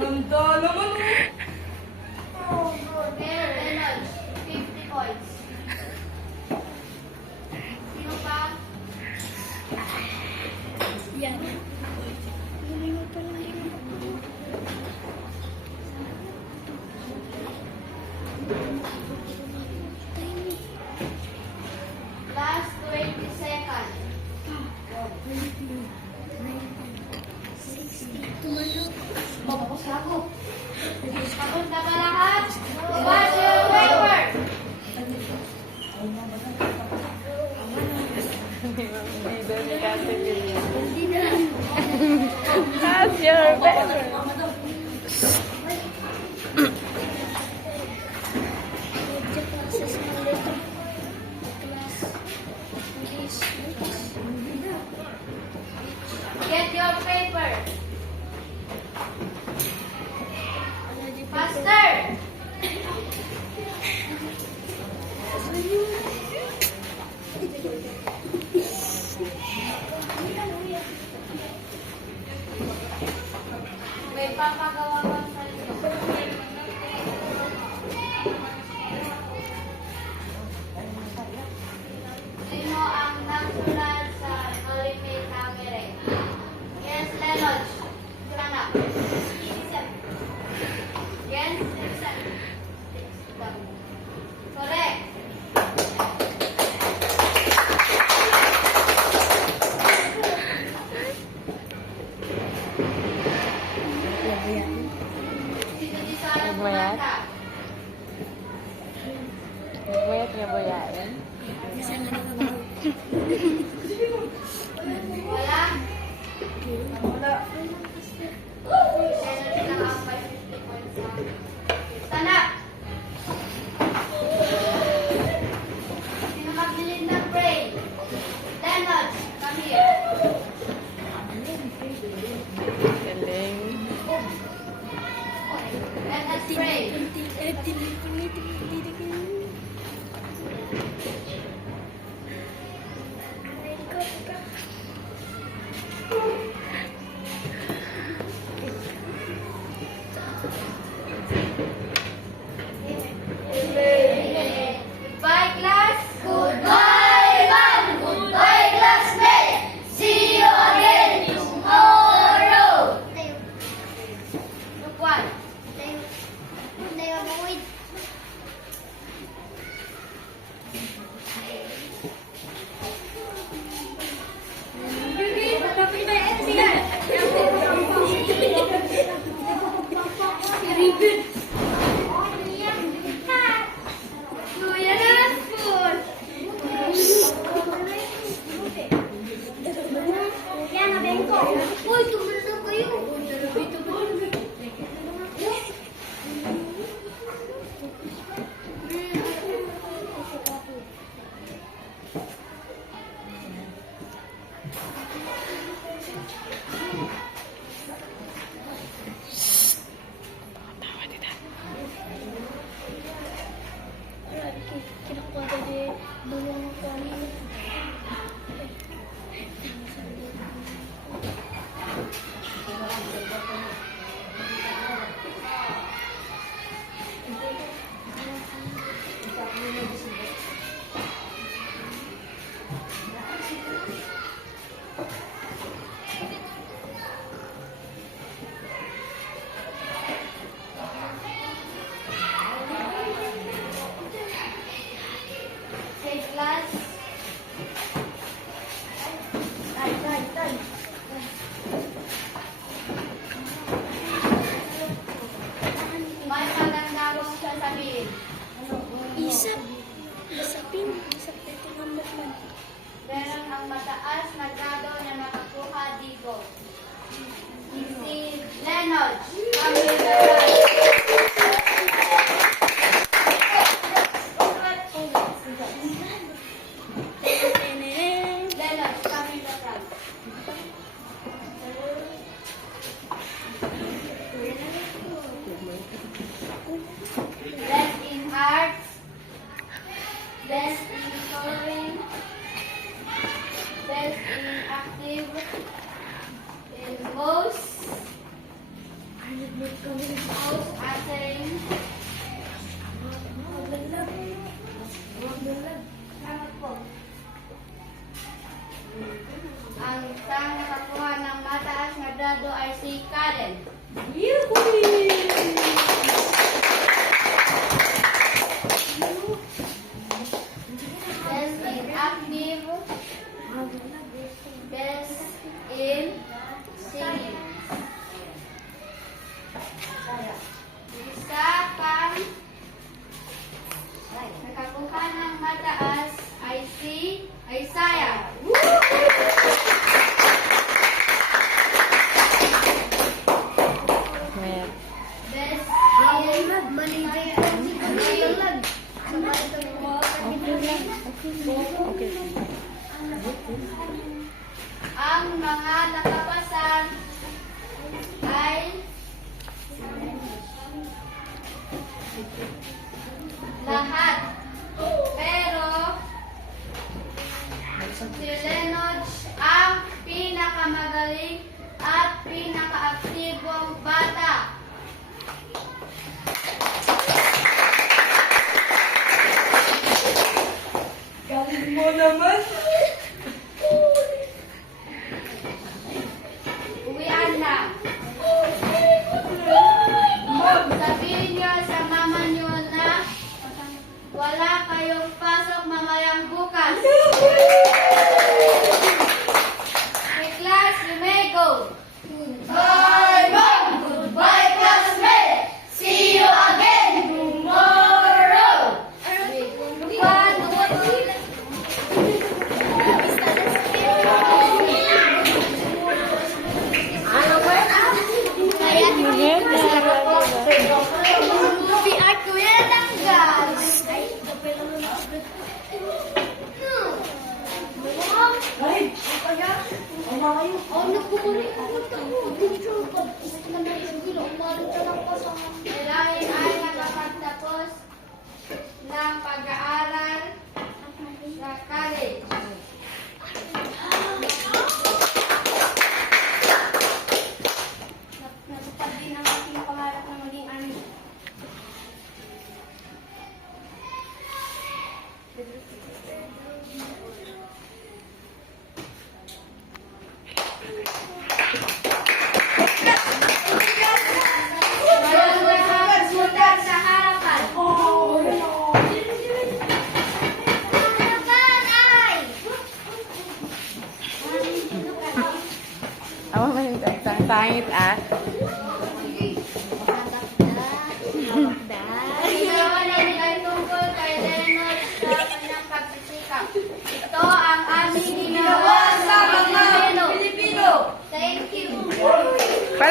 Ganda naman Oh, good. There, Reynolds. 50 points. Sino pa? Yan. Last 20 seconds. 60. Babakos na ako. Papunta ba lahat? What's your paper? How's your paper? Medyo classes ng letter. Class. English. Get your paper. Faster. May papagawa bang sa inyo? Sino ang nagsulat sa Nolime Camere? Yes, Lenon. Sana. Yes? Correct. Sino di sana Nagmayat? kumanta? Nagmayat niya ba yan? Kasi nga nakabaw. Wala? Wala. Lenon lang ang 550 points na. Stand up! Sino magdilim ng pray? Lenon, come here. Galing. Let us pray. Goodbye, class. Goodbye, ma'am. Goodbye, classmate. See you again tomorrow. Look one. Kuya Raspon. Yan, nabengko. Uy, tumulong kayo. Kinukuha ko di bulong ko ano. Okay, class. May maganda akong sasabihin. Isap. Isapin. Isap ito ng man. Meron ang mataas na grado na nakakuha dito. Si Leonard. Kami Leonard, kami datang. Best in arts. Best in coloring. Best in active. In most. ating salamat po. Ang isang nakakuha ng mataas na grado ay si Karen. Best in active, best in singing. Isa pang nakakuha ng mataas ay si Isaiah. Wait. Best Okay. ang mga nakapasan ay lahat. Pero si Lenoj ang pinakamagaling at pinakaaktibong bata. Galing mo naman. Uwian na. Sabihin niyo sa mama niyo na wala kayong pasok mamayang bukas. Hey class, you may go. Goodbye, mom. Goodbye, classmate. See you again tomorrow. Wait na. Movie at Kuya Langgas. Ay, kaya. Umayo. Kailangan ay nakapagtapos ng pag-aaral sa college. Natupad din ang aking pangarap na maging ano. Walang nakasundan sa harapan. Harapan ay! Ako man yung pangit ah.